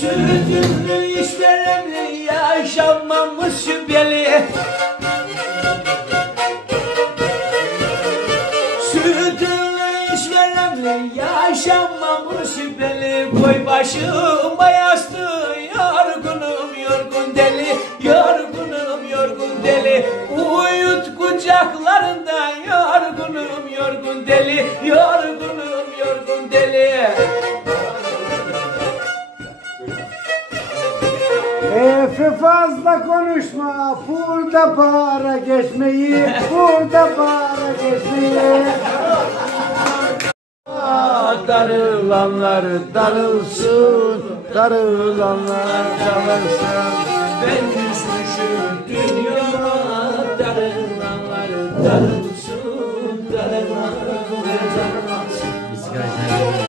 Sürdürlü işlerimle yaşanmamış şüpheli. Sürdürlü işlerimle yaşanmamış şüpheli. Koy başıma yastığı, yorgunum yorgun deli. Yorgunum yorgun deli. Uyut kucaklarında, yorgunum yorgun deli. Yorgunum yorgun deli. Fazla konuşma, burada para geçmeyi, burada para geçmeyi. Darılanlar darılsın, darılanlar darılsın. Ben düşmüşüm dünyama, darılanlar darılsın, darılanlar.